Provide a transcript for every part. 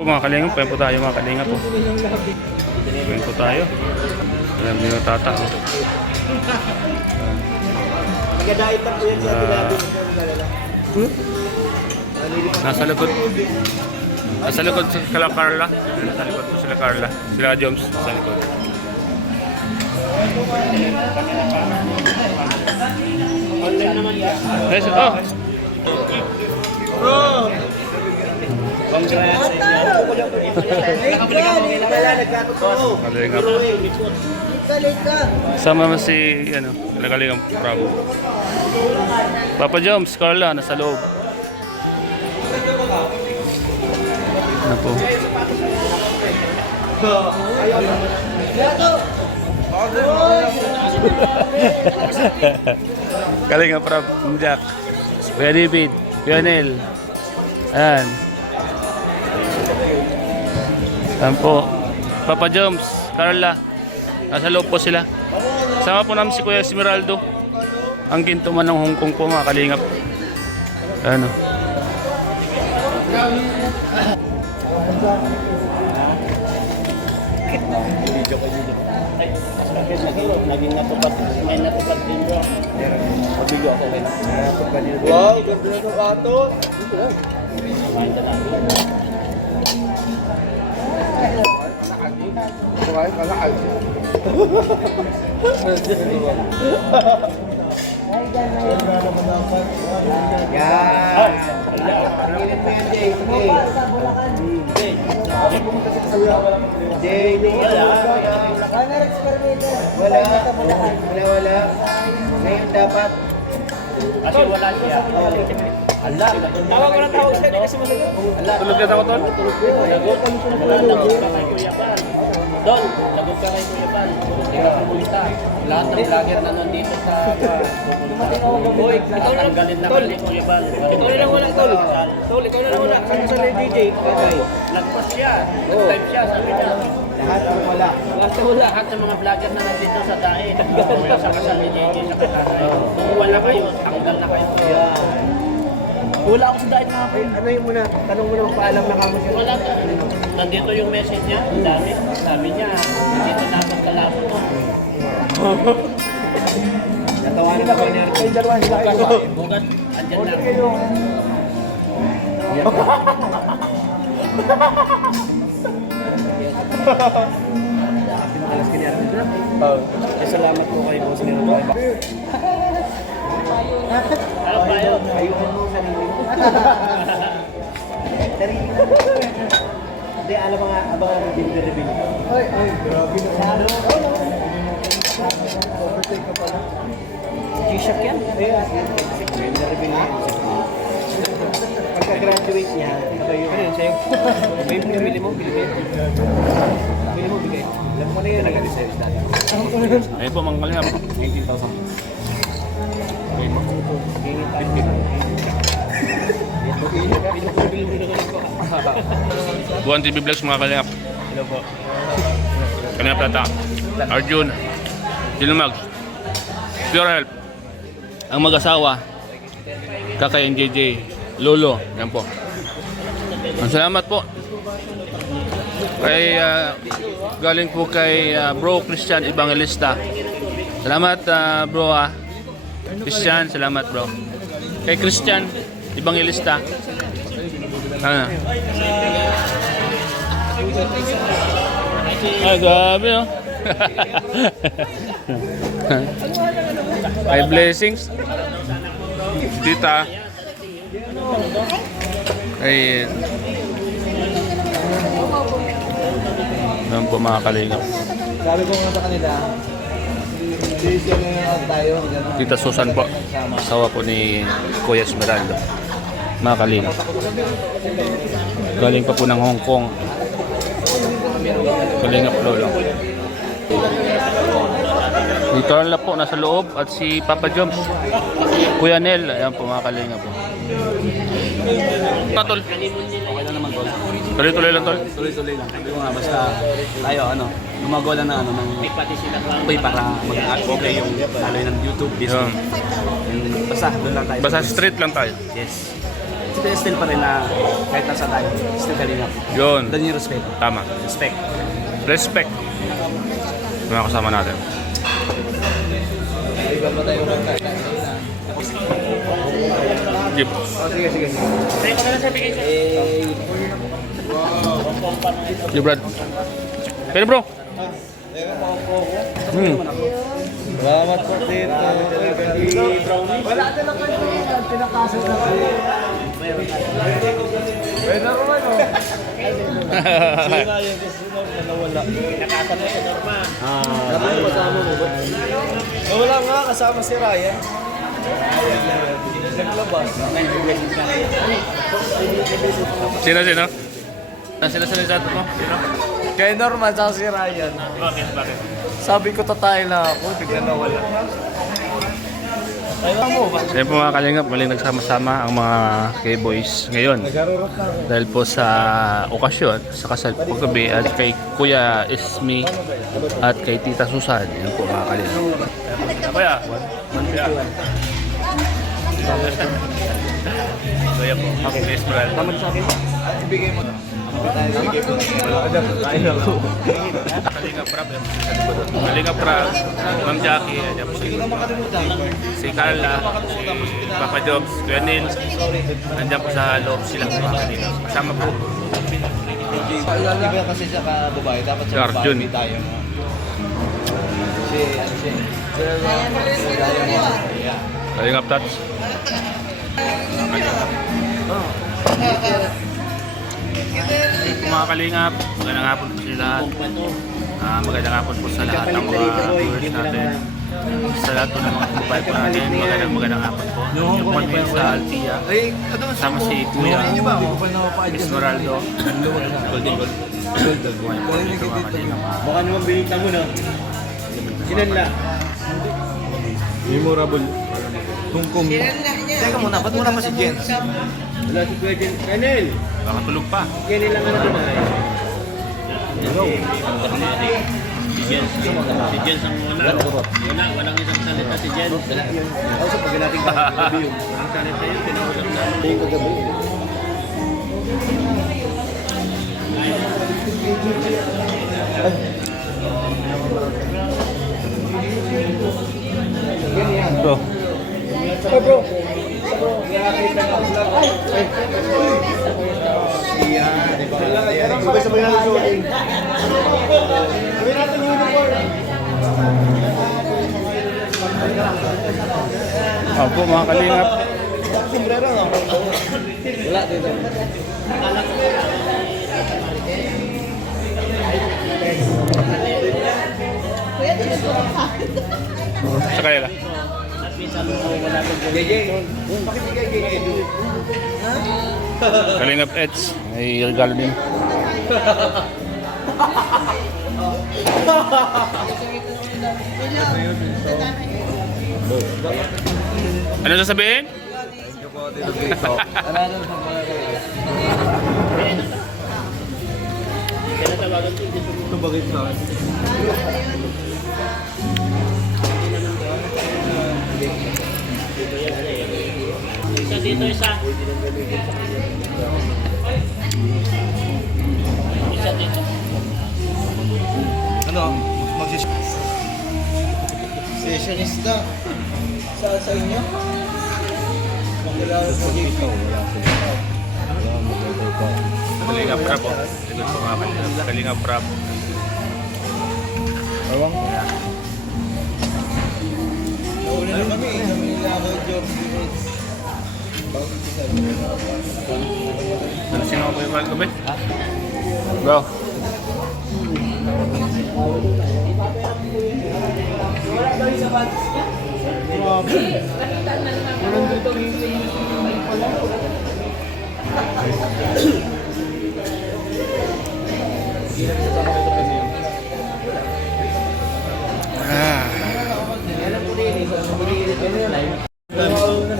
Mga kalingap, pwede po tayo mga kalingap po. Pwede po tayo. Alam niyo yung tata. Nagdadait na po yan sa tinabi. Nasa likod. Nasa likod sila Carla. Nasa likod po sila Carla. Sila Joms sa likod. Online naman yan. Yes, oh. Bro! Congrats sa inyo. Kalingap. Sama mo si, ano, Kalingap Bravo. Papa Joms, Carla, nasa loob. Ano po? Kalingap Bravo, Jack. Kuya David, Kuya Nel. Ayan. Ayan po. Papa Joms, Carla. Nasa loob po sila. Sama po namin si Kuya Esmeraldo. Ang ginto man ng Hong Kong po mga kalingap. Ano? Naging natupad. May natupad din bro. Mabigo ako kayo. Wow, ganda na ito ato. Kumain ka lang. Kumain ka lang. Yan. Pagilin mo yan, Jay. Jay, wala. Ngayon dapat. Kasi wala siya. Allah. Tawag ko ng tawag siya. Kasi masagot. Tulog na ako, Tol? Lagot ka kay Kuya Bal. Don, lagot ka kay Kuya Bal. Hindi ka pumunta. Lahat ng vlogger na nandito sa Uy, ikaw na lang. Tol, Kuya Bal. Ikaw na lang wala, Tol. Tol, ikaw na lang wala. Kamusta na yung DJ? Okay. Nagpas siya. Nag-live siya. Sabi niya. Lahat ng wala. Lahat ng mga vlogger na nandito sa DAE. Sa kasal ni DJ sa Kalahari. Kung wala kayo, tanggal na kayo. Wala ako sa DAE na ako. Ano yung muna? Tanong mo na magpaalam na kamo siya. Wala ka. Nandito yung message niya. Ang dami. Sabi niya, dito na ako kalapot mo. Natawanan ako niya. Kaya dalawa sila kayo. Bukas. Andyan na. Alas kinyaran na. Salamat po kayo boss nila po. Ano ba yun? Ayun mo sarili mo. Sarili mo. Hindi, alam mo nga, abangan ng reveal. Ay, grabe na. Overtake ka pala. G-Shock yan? Reveal niya. Pagka-graduate niya, ano yun sa'yo? Bili mo, bigay. Alam mo na yun, nag-research dati. Ayun po mga kalingap. 19,000. Buwan TV Vlogs mga kalingap. Hello po. Kalingap Tata. Arjun. Dilumag. Pure Health. Ang mag-asawa. Kakay NJJ. Lolo. Yan po. Ang salamat po. Kay galing po kay Bro Christian Evangelista. Salamat bro Christian, salamat bro. Kay Christian Evangelista. Ay, grabe no. Ay, blessings. Tita. Ay, naman po mga kalingap. Sabi ko nga sa kanila, sisyon na tayo. Tita Susan po, asawa po ni Kuya Esmeraldo. Mga kalingap. Galing pa po ng Hong Kong. Kalingap lolo. Si Carla po nasa loob at si Papa Joms. Kuya Nel, ayan po mga kalingap po. Tol. Okay na naman, Tol. Tuloy-tuloy lang, Tol. Tuloy-tuloy lang. Sabi ko nga, basta tayo, gumagawa lang ng way para mag-okay yung lalo ng YouTube business. Basta, doon lang tayo. Basta straight lang tayo. Yes. still pa rin na kahit nasa tayo, still kalingap. Yun. Doon yung respeto. Tama. Respect. Respect. Mga kasama natin. Jeep. Sige. Jeep, Brad. Pero bro. Salamat po, Tito. Wala din lang kayo. Tinakasan na kayo. Pwede naman, o. Sira yung kasunod na nawala. Nakasal na si Norma. Dapat yung kasama mo ba? Wala nga, kasama si Ryan. Naglabas. Sino? Sino sa mo? Sino? Kay Norma, tsaka si Ryan. Bakit? Sabi ko tatay na ako, bigla nawala. Ayaw mo ba? Kaya po mga kalingap, maling nagsama-sama ang mga K-boys ngayon. Nagharurot na ako. Dahil po sa okasyon, sa kasal po gabi at kay Kuya Ismi at kay Tita Susan. Yan po mga kalingap. Kuya, Kuya po, okay. Esmeral. Tama sa akin? Ibigay mo. Kaya ako. Kalingap Prab, Kalingap Prab, Ma'am Jackie, ayan po si Carla, si Papa Jobs, Kuya Neil, nandiyan po sa loob sila mga kalingap. Kasama po. Iba kasi sa babae, dapat Si sa Arjun. babae tayo. Kalingap Tats. Mga kalingap, magandang hapon po sa lahat. Magandang hapon po sa lahat ng mga viewers natin. Sa lahat po ng mga kababayan po natin, magandang hapon po. Yung kami sa Altia, kasama si Kuya Esmeraldo, Golden Gold. Baka naman binita mo na. Sinanla. Memorable. Tungkong. Teka muna, ba't muna pa si Jens? Wala si Kuya Jens. Kanel! Nakatulog pa. Kanel lang na doon ay. Hello. Si Jens ang wala. Walang isang salita si Jens. Also, pag natin kagabi yun. Ang salita yun, tinausap namin. Kagabi. Bro. Oh, bro. Nakakita ng vlog. Iya, di ba? Sabay-sabay na shooting. Sabay natin yung uniform. Opo mga kalingap. Sombrero, no? Wala dito. Sa kanila. JJ, bakit di kayo JJ? Kalingap Eds. May regalo din. Ano sasabihin? Ito bakit sa akin? Isa dito, isa. Isa dito. Ano? Sessionista. Sa inyo? Makilala sa JP. Kalingap Prab po. Likod po mga kalingap. Kalingap Prab. Awang? Nauna na kami. Kami nila ako, George. Ano sino ko yung gabi? Bro.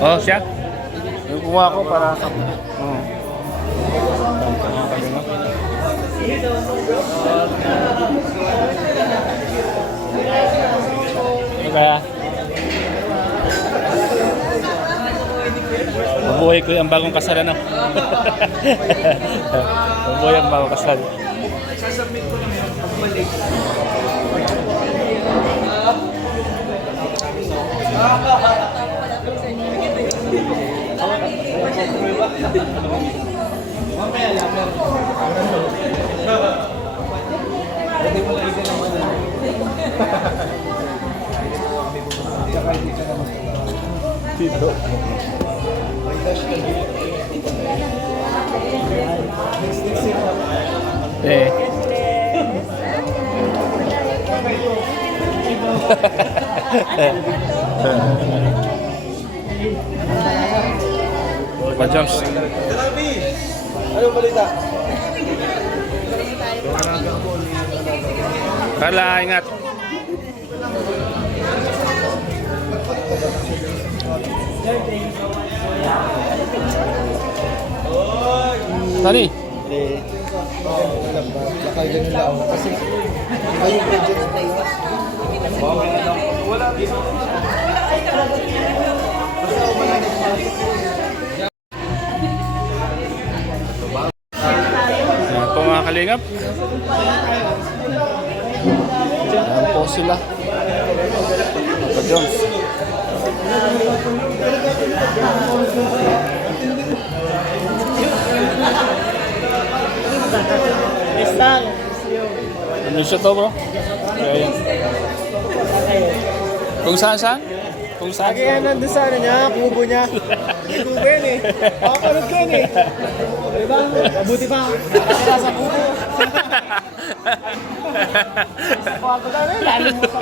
Oh, siya? Yung kumuha ko para sa... Oh. Ano kaya? Mabuhay ko yung bagong kasal na. Mabuhay ang bagong kasal. Sasubmit ko lang yung pagbalik. Mamaya lang. Pwede mo lang isa naman. Tsaka hindi ka naman. Dito. Eh. Pajams. Ano balita? Carla, ingat. Tani? Baka yun nila ako. Kasi kayo project na yun. Wala dito. Yan po mga kalingap. Yan po sila. Papa Jones. Estang. Ano siya to, bro? Kaya yan. Kung saan? Kung saan? Lagi yan nandun sa ano niya, kubo niya. May kubo yan eh. Makakalog ka yan eh. Diba? Mabuti pa. Nakakala sa kubo. Sa kwarto ka na, lalo mo pa.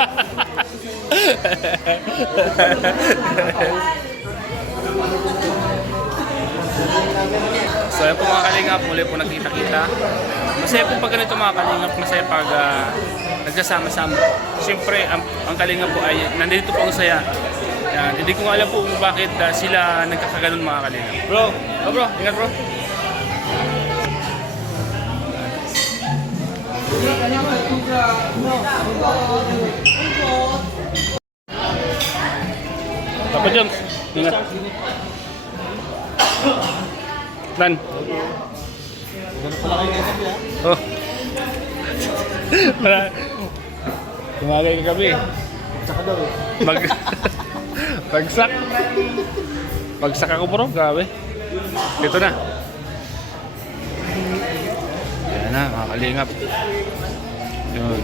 So yun po mga kalingap, muli po nagkita-kita. Masaya po pag ganito mga kalingap, masaya pag nagsasama-sama po. Siyempre, ang kalingap po ay nandito po ang saya. Yan, hindi ko nga alam po kung bakit sila nagkakaganon mga kalingap. Bro, bro, ingat bro. Papa Jones, ingat. Dan. Oh. Tumagay ka kami. Bagsak. Bagsak ako bro, grabe. Ito na. Yan na, mga kalingap. Yun.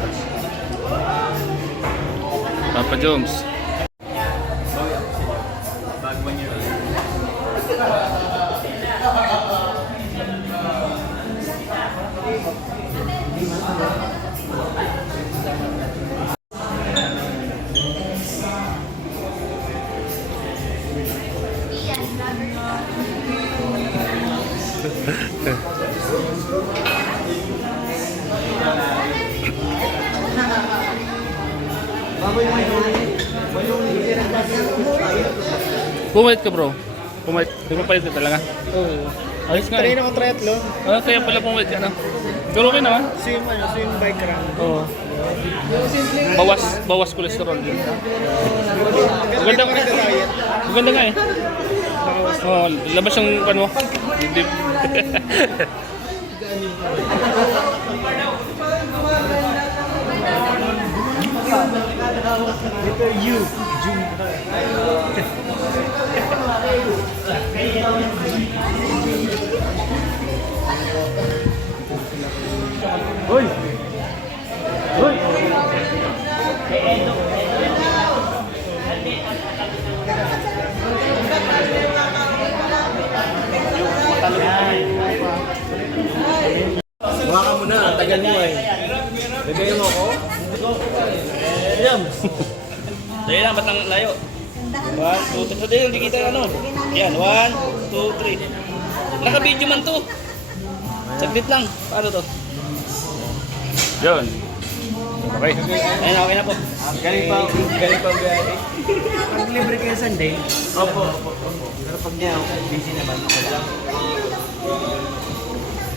Papa Jones. Pumait ka bro. Pumait. Di ba palit ka talaga? Oo. Ayos nga Train eh. ako triathlon. Kaya pala pumait ka na. Pero okay naman. Swim bike run. Oo. Simple. Bawas cholesterol din. Maganda ko nagda-diet. Maganda nga eh. Oh, labas yung ano. Hindi. Ito you. Hoy! Hoy! Baka mo na, tagal mo eh. Bigay mo ako? Ayan. Dahil lang, ba't ang layo? 1, 2, 3. So, dahil hindi kita ano. Yan, 1, 2, 3. Naka-video man to. Saglit lang. Paano to? Yun. Okay. Ayun, okay na po. Galing pa ang biyahe. Pag libre kayo Sunday? Opo. Pero pag niya ako, busy naman ako lang.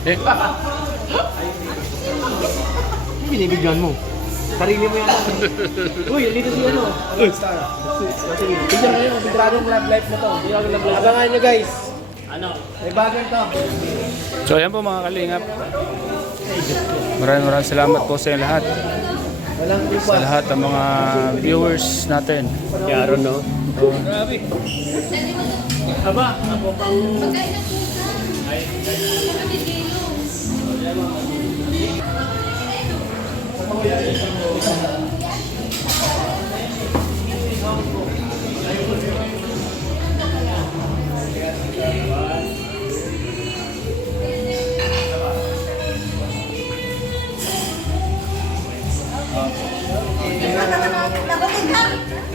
Eh. Binibigyan mo. Sarili mo yan. Uy, dito si ano. Uy, star. Sige, bigyan kayo. Bigradong love life na to. Abangan nyo guys. Ano? May bagay to. So ayan po mga kalingap. Maraming salamat po sa inyo lahat. Walang Sa upas. lahat ng mga viewers natin. Yaro, no? Grabe. Aba, ako pang...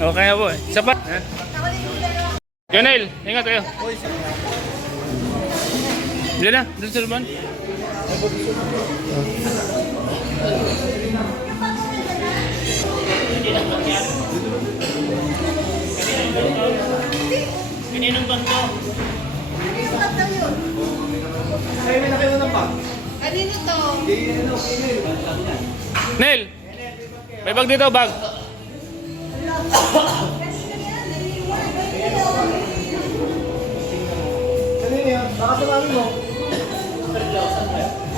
Okay na po eh. Isa pa. Yonel, ingat kayo. Diyan na, doon sa luman. Kaninong bangko? Ay, may nakiwa ng bag. Kanino to? Nel, may bag dito, bag. Kanino yan? Baka sa mami mo.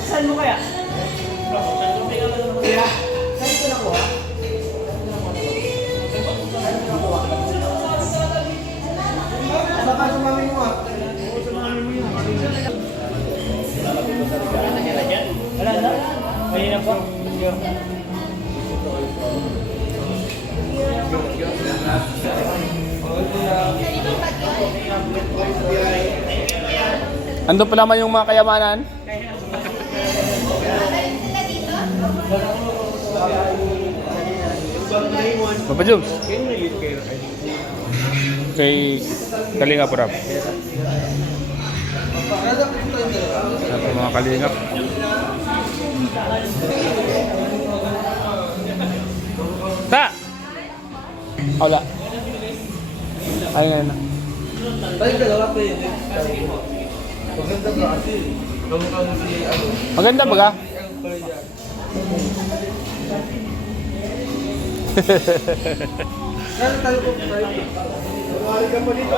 Saan mo kaya? Kaya? Saan ito nakuha? Baka sa mami mo ah. Oo, sa mami mo yun. Wala na. Kanina pa. Ando pa naman yung mga kayamanan. Papa Jones. Kay Kalingap Rap. Ito mga Kalingap. Ta! Wala. Ay ngayon na. Tayo dalawa pa yun. Maganda ba kasi? Kamukha mo si ano? Maganda ba ka? Saan tayo po? Tumali ka pa dito.